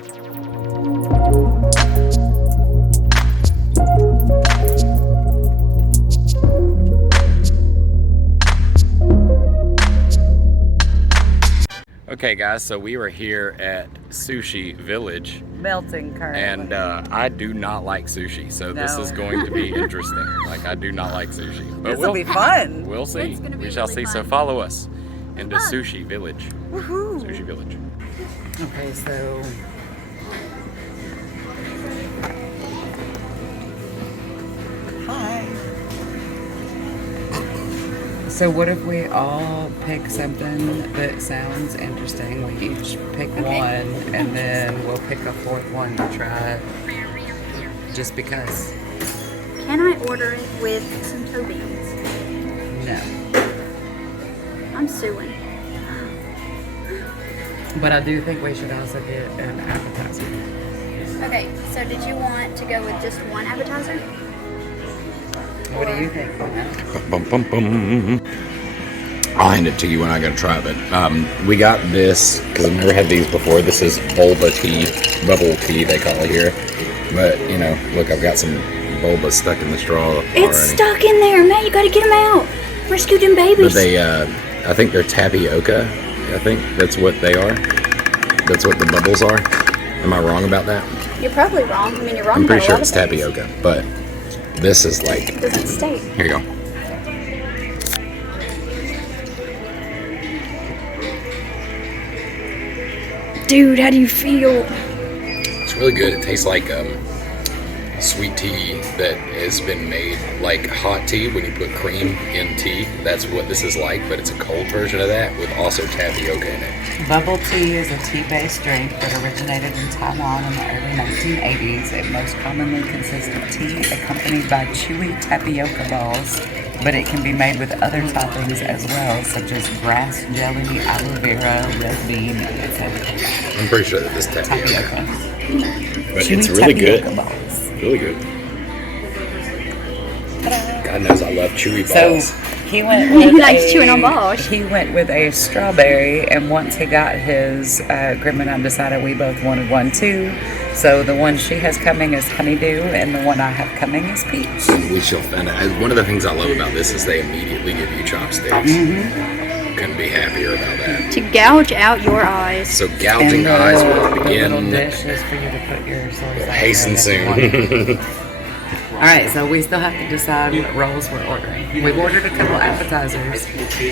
Okay guys, so we were here at Sushi Village. Melting currently. And I do not like sushi, so this is going to be interesting. Like, I do not like sushi. But this will be fun. We'll see. We shall see. So follow us into Sushi Village. Woohoo! Sushi Village. Okay, so... Hi. So what if we all pick something that sounds interesting? We each pick one, and then we'll pick a fourth one to try, just because. Can I order it with some toe beans? No. I'm suing. But I do think we should also get an appetizer. Okay, so did you want to go with just one appetizer? What do you think? Bum, bum, bum. I'll hand it to you when I go to try it. We got this because I've never had these before. This is boba tea, bubble tea they call it here. But you know, look, I've got some boba stuck in the straw already. It's stuck in there, man. You gotta get them out. Rescue them babies. But they, I think they're tapioca. I think that's what they are. That's what the bubbles are. Am I wrong about that? You're probably wrong. I mean, you're wrong. I'm pretty about sure a lot it's of things. tapioca, but this is like. It doesn't state. Here you go. Dude, how do you feel? It's really good. It tastes like sweet tea that has been made like hot tea when you put cream in tea. That's what this is like, but it's a cold version of that with also tapioca in it. Bubble tea is a tea-based drink that originated in Taiwan in the early 1980s. It most commonly consists of tea accompanied by chewy tapioca balls, but it can be made with other toppings as well, such as grass jelly, aloe vera, red bean, etc. I'm pretty sure that this is tapioca. But Chewy it's really good. balls. Really good. God knows I love chewy balls. So he went with He likes chewing on balls. He went with a strawberry, and once he got his, Grim and I decided we both wanted one too. So the one she has coming is honeydew, and the one I have coming is peach. We shall find out. One of the things I love about this is they immediately give you chopsticks. Couldn't be happier about that. To gouge out your eyes. So gouging eyes will The begin. little dish is for you to put your soy sauce Hasten in if you soon. want. All right, so we still have to decide what rolls we're ordering. We've ordered a couple appetizers.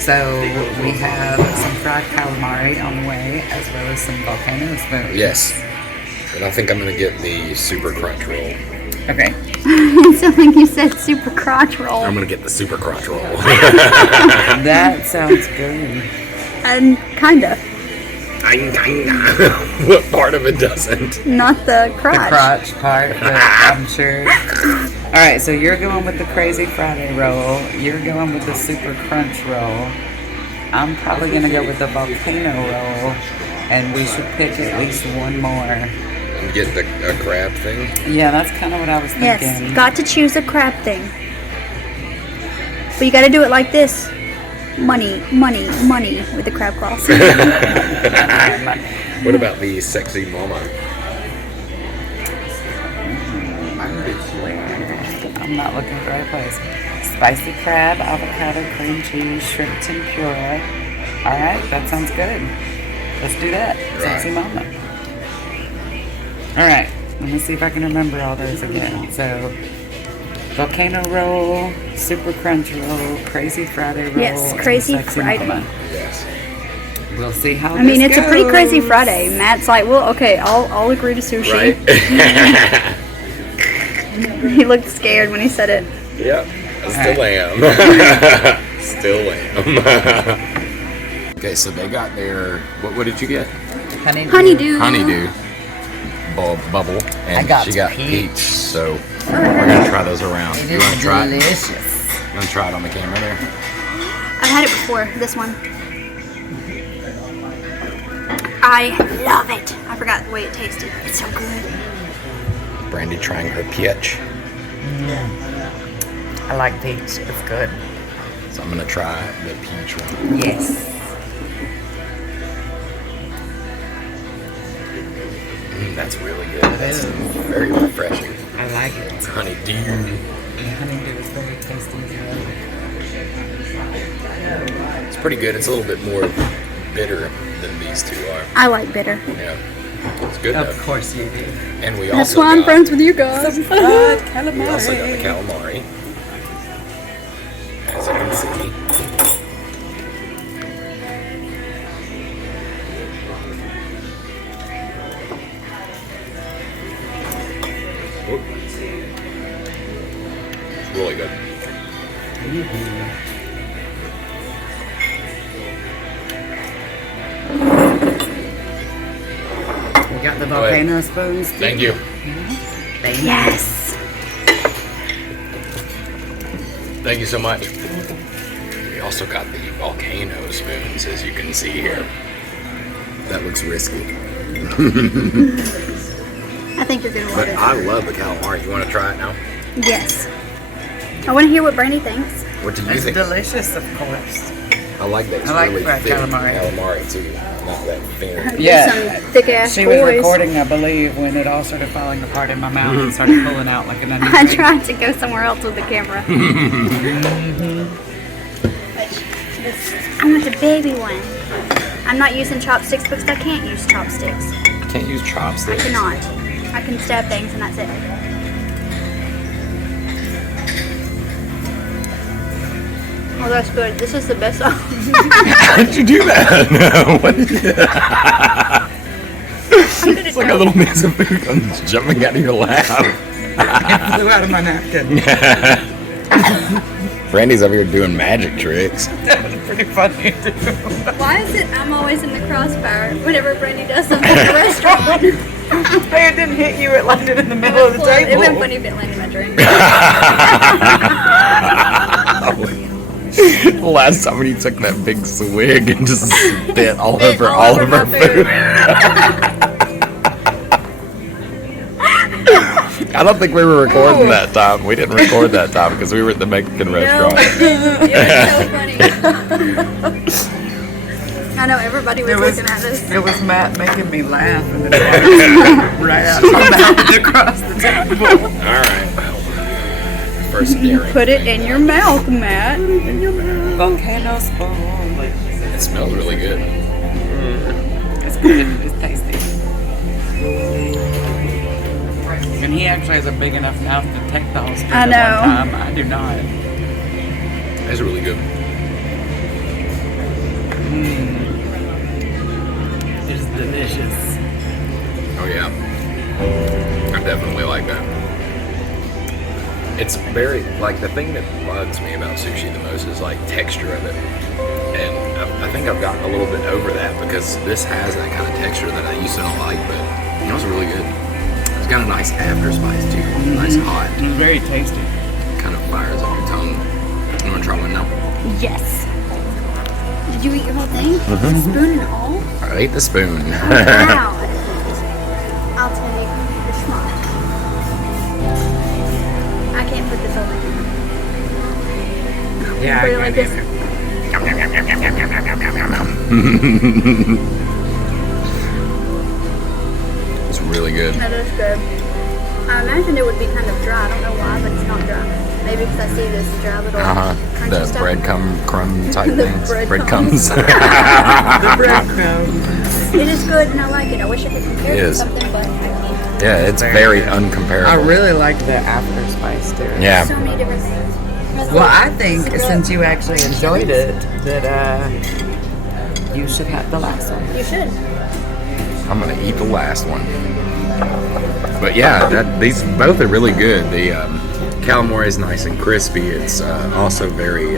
So we have some fried calamari on the way, as well as some volcano spoons. Yes. And I think I'm going to get the super crunch roll. Okay. It sounds like you said super crotch roll. I'm going to get the super crunch roll. That sounds good. And kinda. What part of it doesn't? Not the The crotch. crotch part, but I'm sure. All right, so you're going with the Crazy Friday roll. You're going with the Super Crunch roll. I'm probably going to go with the Volcano roll. And we should pick at least one more. And get a crab thing? Yeah, that's kind of what I was thinking. Yes, got to choose a crab thing. But you gotta do it like this. Money, money, money with the crab claws. What about the sexy mama? I'm not looking for the right place. Spicy crab, avocado, cream cheese, shrimp tempura. All right, that sounds good. Let's do that. Sexy mama. All right, let me see if I can remember all those again. So, volcano roll, super crunch roll, crazy Friday roll. Yes, and crazy sexy Friday. mama. Yes. We'll see how I mean, this it's a pretty crazy goes. Friday. Matt's like, well, okay, I'll agree to sushi. Right? He looked scared when he said it. Yep. I still am. Still am. Okay, so they got their, what did you get? Honeydew. Honeydew bubble, and I got she got peach. peach. So we're gonna try those around. It You is wanna try it? delicious. You wanna try it on the camera there? I've had it before, this one. I love it. I forgot the way it tasted. It's so good. Brandy trying her peach. I like peach. It's good. So I'm gonna try the peach one. Yes. That's really good. It That's is. very refreshing. I like it. Honeydew. And honeydew is very tasty as well. It's pretty good. It's a little bit more bitter than these two are. I like bitter. Yeah. It's good Of though. course you do. And we That's also why I'm got, friends with you guys. Fried we also got the calamari. calamari. As you can see. Whoop. It's really good. We got the volcano spoons. Thank you. Yes. Thank you so much. We also got the volcano spoons, as you can see here. That looks risky. I think you're gonna love But it. I love the calamari. You want to try it now? Yes. I want to hear what Brandy thinks. What do you It's think? delicious, of course. I like that. It's I like really fried thick calamari. too. Not that thin. Yeah. Some thick ass She was boys. recording, I believe, when it all started falling apart in my mouth and started pulling out like an onion. I ring. tried to go somewhere else with the camera. I want the baby one. I'm not using chopsticks because I can't use chopsticks. Can't use I chopsticks. cannot. I can stab things and that's it. Oh, that's good. This is the best. How'd you do that? What did you It's like a little piece of food comes jumping out of your lap. It flew out of my napkin. Brandy's over here doing magic tricks. That was pretty funny, too. Why is it I'm always in the crossfire whenever Brandy does something at a restaurant? Hey, it didn't hit you, it landed in the middle of the Well, it would table. been funny if it landed in my drink. The last time when you took that big swig and just spit all Spit over all all over of my our food. I don't think we were recording that time. We didn't record that time because we were at the Mexican restaurant. It was so funny. I know everybody was looking at us. It was Matt making me laugh and then it rat mounted across the table. All right. Well, first daring. Put it in your mouth, Matt. Volcano spoon. It smells really good. It's good. It's tasty. And he actually has a big enough mouth to take the whole spoon I know. at one time. I do not. It's really good. It's delicious. Oh yeah. I definitely like that. It's very, like, the thing that bugs me about sushi the most is, like, texture of it. And I think I've gotten a little bit over that because this has that kind of texture that I used to not like, but it was really good. It's got a nice after spice too. Nice hot. It's very tasty. Kind of fires up your tongue. You want to try one now? Yes. Did you eat your whole thing? Spoon and all? I ate the spoon. Wow. I'll take the small. I can't put this whole thing in. Yeah, Put it like this. It's really good. That is good. I imagined it would be kind of dry. I don't know why, but it's not dry. Maybe because I see this dry little crunchy The stuff. crumb type The things. breadcrumbs. The breadcrumbs. It is good and I like it. I wish I could compare It it to is. something, but I can't. Yeah, it's very uncomparable. I really like the after spice too. Yeah. So many different things. Well, I think since you actually enjoyed it, that you should have the last one. You should. I'm gonna eat the last one. But yeah, these both are really good. The calamari is nice and crispy. It's also very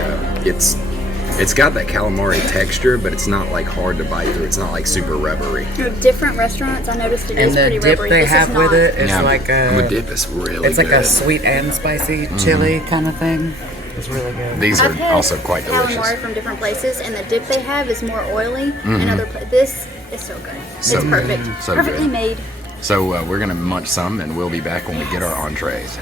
it's got that calamari texture, but it's not like hard to bite through. It's not like super rubbery. Different restaurants, I noticed it And is the pretty dip rubbery. they This have is with not. it is like the a dip is really it's like good. a sweet and spicy chili kind of thing. It's really good. These I've are had also quite calamari delicious. from different places, and the dip they have is more oily. And other this is so good. So it's good. perfect. So Perfectly good. made. So we're gonna munch some, and we'll be back when we get our entrees.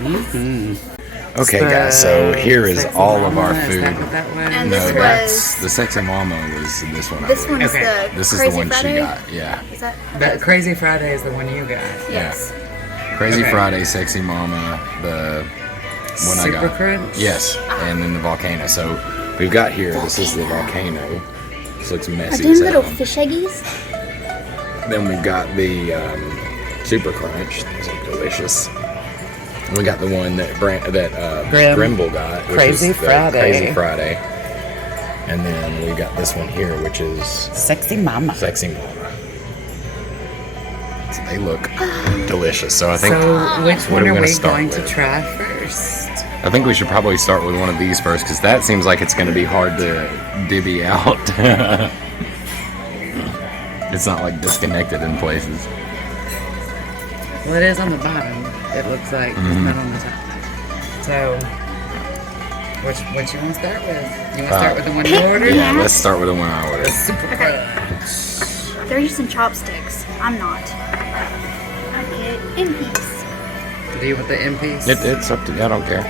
Okay, guys. So here is Sexy all of our Mama, is food. that what that was? And No, this that's was the sexy mama was this one. I this believe. one's Okay. the This is Crazy the one Friday. she got. Yeah. Is that That Crazy Friday is the one you got. Yes. Crazy Okay. Friday, sexy mama, the one I Super got. Crunch? Yes, and then the volcano. So we've got here. This is the volcano. This looks Are messy. them as little hell. fish eggies? Then we've got the super crunch. Those look delicious. And we got the one that Grimble got, which Crazy is the Friday. Crazy Friday. And then we got this one here, which is Sexy Mama. Sexy Mama. So they look delicious. So I think So, which what one are we are gonna we start going with? to try first? I think we should probably start with one of these first, because that seems like it's going to be hard to divvy out. It's not like disconnected in places. Well, it is on the bottom. It looks like it's not on the top. So, which you want to start with? You want to start with the one you ordered? Yeah, let's start with the one I The ordered. Super Okay. Crunch. They're using chopsticks. I'm not. Okay, in peace. Do you want the M piece? It's up to you. I don't care.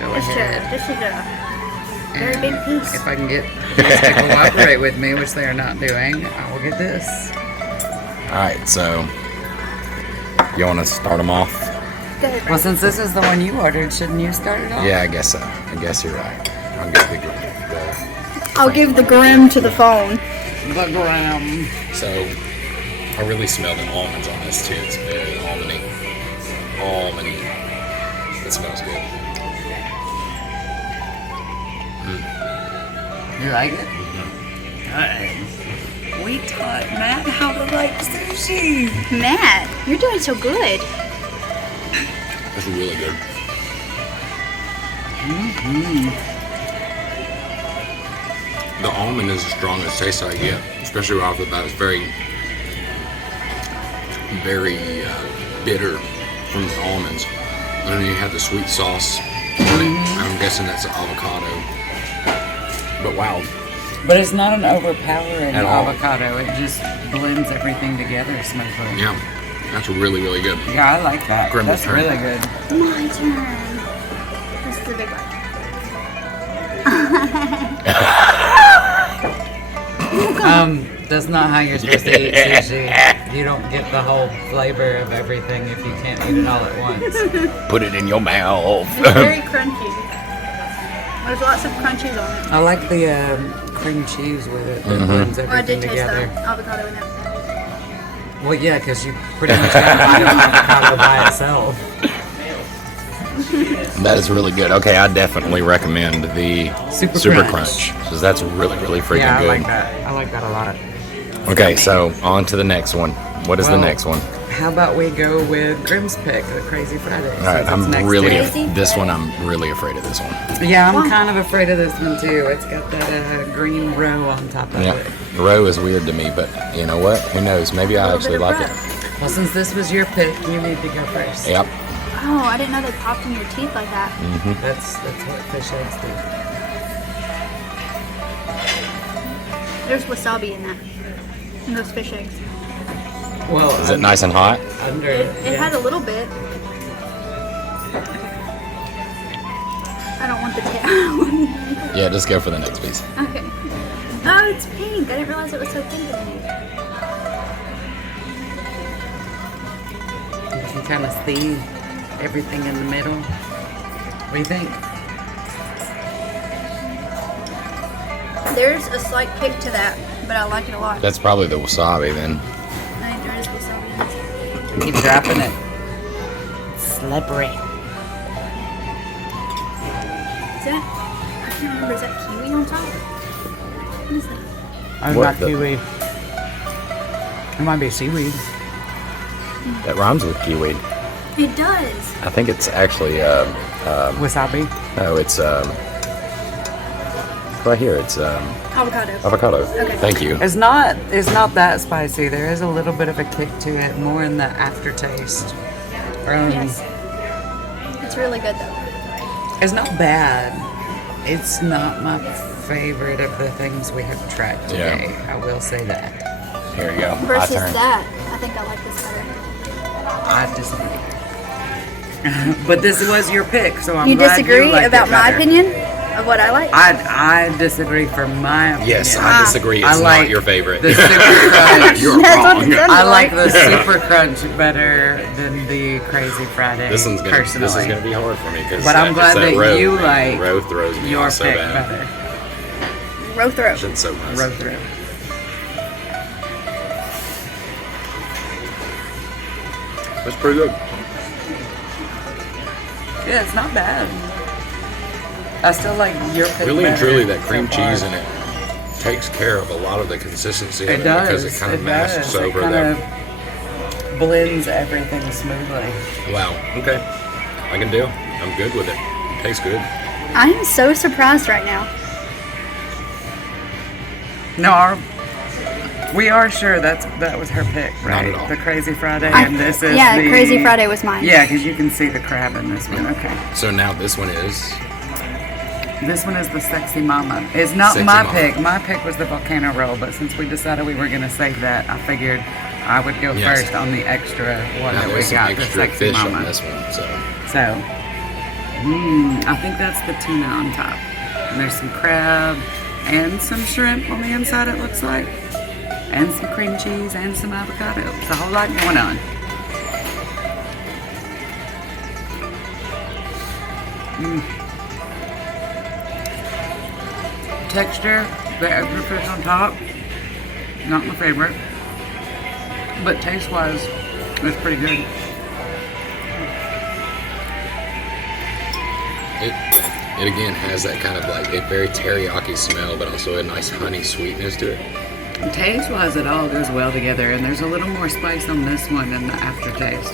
Go This ahead. is a very And big piece. If I can get this to cooperate with me, which they are not doing, I will get this. All right, so you want to start them off? Go ahead, Well, Brandon. since this is the one you ordered, shouldn't you start it off? Yeah, I guess so. I guess you're right. I'll get the I'll give the grim to the phone. The gram. So I really smell the almonds on this too. It's very almondy. Almondy. It smells good. You like it? Good. We taught Matt how to like sushi. Matt, you're doing so good. It's really good. The almond is the strongest taste I get, especially right off the bat. It's very, very bitter from the almonds. And then you have the sweet sauce on it. I'm guessing that's an avocado. But wow, But it's not an overpowering At all. avocado. It just blends everything together smoothly. yeah, that's really, really good. Yeah, I like that. Grim That's return. really good. My turn. This is the big one. That's not how you're supposed to eat sushi. You don't get the whole flavor of everything if you can't eat it all at once. Put it in your mouth. It's very crunchy. There's lots of crunchies on it. I like the cream cheese with it. That blends Oh, I did everything taste together. the avocado in it. Well, yeah, because you pretty much got a bite of avocado by itself. That is really good. Okay, I definitely recommend the Super Crunch Crunch. because that's really, really freaking Yeah, I good. like that. I like that a lot. Okay, so on to the next one. What is the Well, next one? How about we go with Grimm's Pick, the Crazy Friday? All right, since it's I'm next really to Crazy this one. Friday. I'm really afraid of this one. it. Yeah, I'm kind of afraid of this one too. It's got that green row on top of Yeah, it. roe is weird to me, but you know what? Who knows? Maybe I actually little like bit it. of Well, since this was your pick, you need to go first. Yep. Oh, I didn't know they popped in your teeth like that. That's what fish eggs do. There's wasabi in that. In those fish eggs. Well, Is it nice and hot? under It had a little bit. I don't want the tail. Yeah, just go for the next piece. Okay. Oh, it's pink. I didn't realize it was so pink in here. You can kind of see everything in the middle. What do you think? There's a slight kick to that, but I like it a lot. That's probably the wasabi then. I think there is wasabi in this. Keep dropping it. Slippery. Is that? I can't remember. Is that kiwi on top? What is that? Oh, What not the- kiwi. It might be seaweed. That rhymes with kiwi. It does. I think it's actually Wasabi. no, it's right here. It's Avocado. avocado. Okay. Thank you. It's not that spicy. There is a little bit of a kick to it, more in the aftertaste. Yes. It's really good though. It's not bad. It's not my favorite of the things we have tried today. I will say that. Here you go. My Versus turn. that, I think I like this better. I disagree. But this was your pick, so I'm You glad disagree you liked about it my better. opinion of what I like? I disagree for my opinion. Yes, I disagree. It's like not your favorite. the super crunch. You're That's what wrong. it sounded I like like. the super crunch better than the Crazy Friday. This is personally. gonna be hard for me because. But I'm glad that row you thing. like row throws me your off so pick bad. better. Row throw. It's so much. Row through. That's pretty good. Yeah, it's not bad. I still like your pick Really and better truly, that cream so far. cheese in it takes care of a lot of the consistency of It it does. because it kind of masks It over kind the. of blends everything smoothly. Wow. Okay. I can do. I'm good with it. It tastes good. I am so surprised right now. No, we are sure that was her pick, right? at all. The Crazy Friday, and this is Yeah, the Crazy Friday was mine. Yeah, because you can see the crab in this one. Okay, So now this one is. this one is the Sexy Mama. It's not Sexy my Mama. pick. My pick was the volcano roll, but since we decided we were going to save that, I figured I would go Yes. first on the extra one Now that we there's some got, the extra Sexy fish Mama. on this one. So So, I think that's the tuna on top. And there's some crab and some shrimp on the inside, it looks like. And some cream cheese and some avocado. It's a whole lot going on. Texture, the extra fish on top, not my favorite. But taste-wise, it's pretty good. it again has that kind of like a very teriyaki smell, but also a nice honey sweetness to it. Taste-wise, it all goes well together, and there's a little more spice on this one than the aftertaste.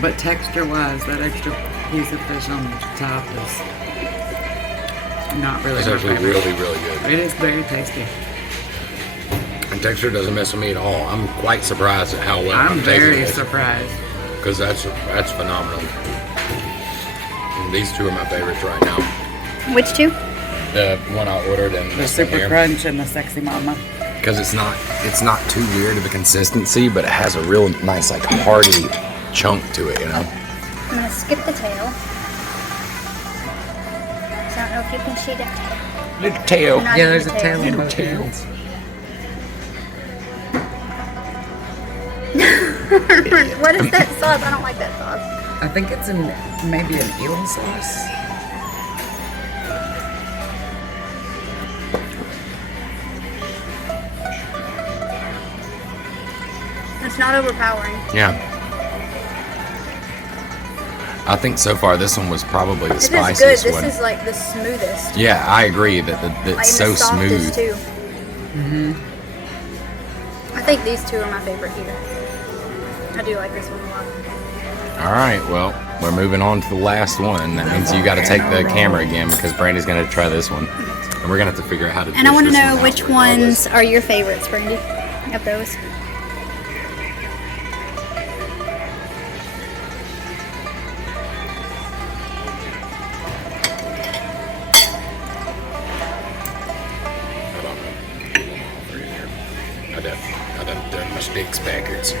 But texture-wise, that extra piece of fish on the top is not really It's my actually favorite. really, really good. It is very tasty. And texture doesn't mess with me at all. I'm quite surprised at how well I'm very tasting surprised. because that's phenomenal. And these two are my favorites right now. Which two? The one I ordered and The this one Super here. Crunch and the Sexy Mama. Because it's not too weird of a consistency, but it has a real nice like hearty chunk to it, you know. I'm gonna skip the tail. So I don't know if you can see that Little tail. tail. Not Yeah, even there's a the tail on Little both tail. ends. What is that sauce? I don't like that sauce. I think it's maybe an eel sauce. It's not overpowering. Yeah. I think so far this one was probably the This is good. spiciest This one. is like the smoothest. Yeah, I agree that Like it's so the softest smooth. too. I think these two are my favorite here. I do like this one a lot. All right, well, we're moving on to the last one. That means you got to take the camera again because Brandy's going to try this one, and we're going to have to figure out how to. And I dish want to this know one out which regardless. ones are your favorites, Brandy, of those. I done my sticks backwards.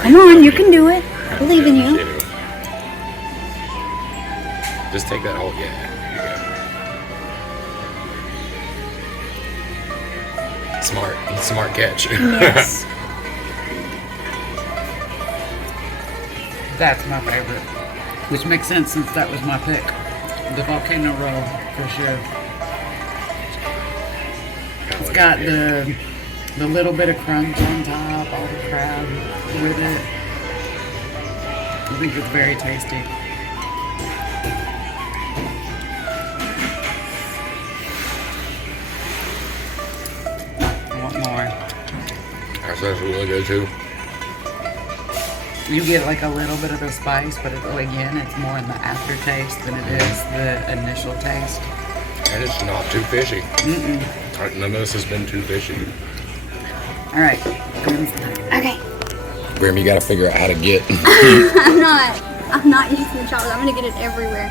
Come on, you can do it. I believe in you. Just take that whole, yeah. There you go. Smart catch. Yes. That's my favorite. Which makes sense since that was my pick. The volcano roll, for sure. It's got the little bit of crunch on top, all the crab with it. I think it's very tasty. I want more. That's really good too. You get like a little bit of the spice, but again, it's more in the aftertaste than it is the initial taste. And it's not too fishy. None of this has been too fishy. All right. Okay. Grim, you got to figure out how to get. I'm not using the choppers. I'm gonna get it everywhere.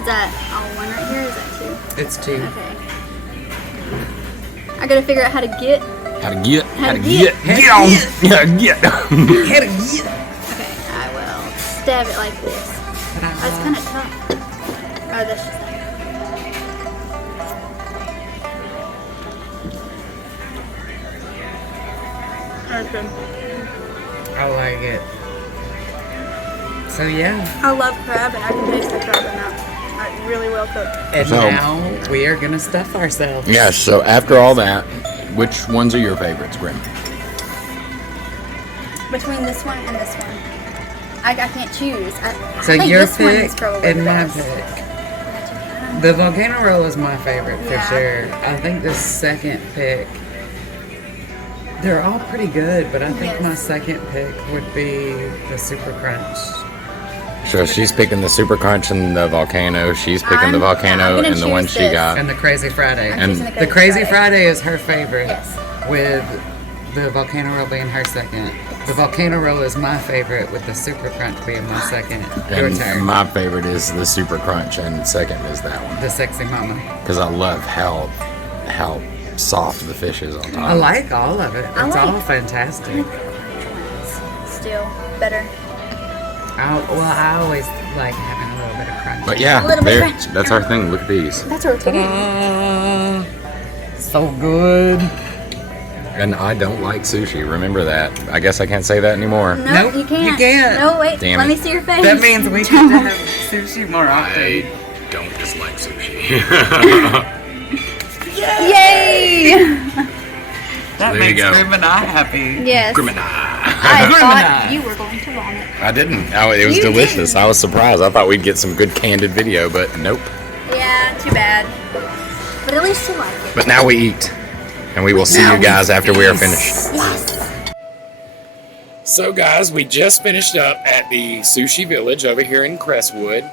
Is that all one right here? Or is that two? It's two. Okay. I gotta figure out how to get. How to get Get on. Yeah, get. Head of yeah. Okay, I will. stab it like this. That's kind of tough. Oh, that's just that. That's good. I like it. So yeah, I love crab, and I can taste the crab in that. It's really well cooked. and So- now we are gonna stuff ourselves. Yeah, so after all that, which ones are your favorites, Grim? Between this one and this one, I can't choose. So I think your this one pick is probably and the my best. pick. The volcano roll is my favorite for Yeah. sure. I think the second pick, they're all pretty good, but I think Yes. my second pick would be the super crunch. So she's picking the Super Crunch and the Volcano. She's picking the I'm Volcano gonna and the one choose she this. got. And the Crazy Friday. I'm And choosing The Crazy Friday is her favorite, Yes. with the volcano roll being her second. The volcano roll is my favorite, with the super crunch being my second. Your And turn. my favorite is the Super Crunch, and second is that one. The sexy mama. Because I love how soft the fish is on top. I like all of it. I It's like- all fantastic. Still better. I always like having a little bit of crunch. But yeah, A little bit there- crunch. that's our thing. Look at these. That's our thing. So good. And I don't like sushi. Remember that. I guess I can't say that anymore. No, Nope, you can't. you can't. No, wait. Damn Let it. me see your face. That means we get to have sushi more often. I don't dislike sushi. Yay! That there you makes go. Grim and I happy. Yes. Grimina. I thought you were going to vomit. I didn't. Oh, it was You delicious. didn't. I was surprised. I thought we'd get some good candid video, but nope. Yeah, too bad. But at least you like it. But now we eat. And we will see you guys after we are finished. So guys, we just finished up at the Sushi Village over here in Crestwood.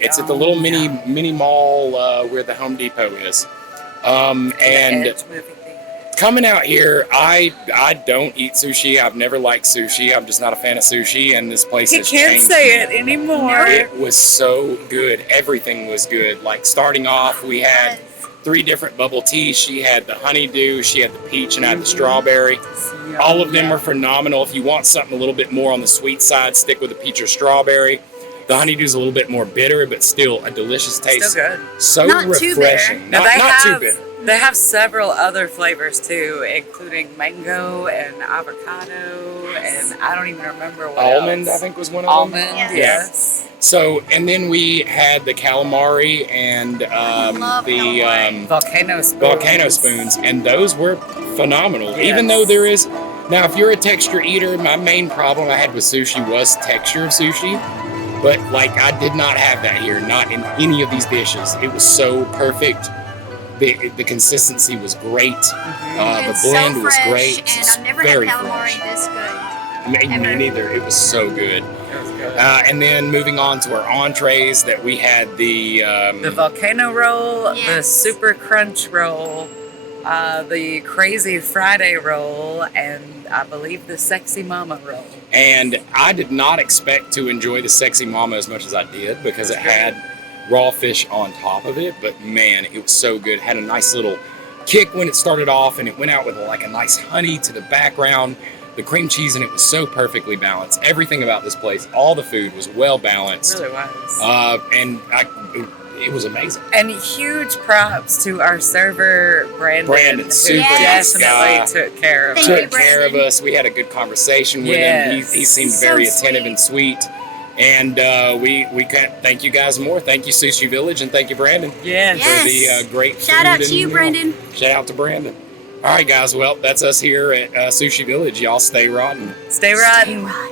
It's at the little mini mall where the Home Depot is. And coming out here, I don't eat sushi. I've never liked sushi. I'm just not a fan of sushi, and this place has changed. it anymore. It was so good. Everything was good. Like starting off, we had 3 different bubble teas. She had the honeydew, she had the peach, and I had the strawberry. All of them are phenomenal. If you want something a little bit more on the sweet side, stick with the peach or strawberry. The honeydew's a little bit more bitter, but still a delicious taste. Still good. So Not too bitter. refreshing. Now Not too bitter. They have several other flavors too, including mango and avocado, and I don't even remember what Almond, I else. think, was one of Almond, them. Yeah. yes. So, and then we had the calamari and love the calamari. Volcano spoons. volcano spoons, and those were phenomenal. Yes. Even though there is, now if you're a texture eater, my main problem I had with sushi was texture of sushi, but like I did not have that here, not in any of these dishes. It was so perfect. The consistency was great. The It's blend so was fresh, great. and I've never Very had calamari fresh. this good. Me ever. neither. It was so good. It was good. And then moving on to our entrees, that we had the The volcano roll, the Yes. super crunch roll, the crazy Friday roll, and I believe the sexy mama roll. and I did not expect to enjoy the sexy mama as much as I did because it had raw fish on top of it. But man, it was so good. It had a nice little kick when it started off, and it went out with like a nice honey to the background. The cream cheese in it was so perfectly balanced. Everything about this place, all the food was well balanced. It really was. And it was amazing. And huge props to our server, Brandon, who super nice definitely guy. took care of Thank us. you, Took care of Brandon. us. We had a good conversation with Yes. him. He seemed So very sweet. attentive and sweet. And we can't thank you guys more. Thank you, Sushi Village, and thank you, Brandon, Yes. for the Yes. great food. Shout out to and, you, know, Brandon. Shout out to Brandon. All right, guys. Well, that's us here at Sushi Village. Y'all stay rotten. Stay rotten. Right.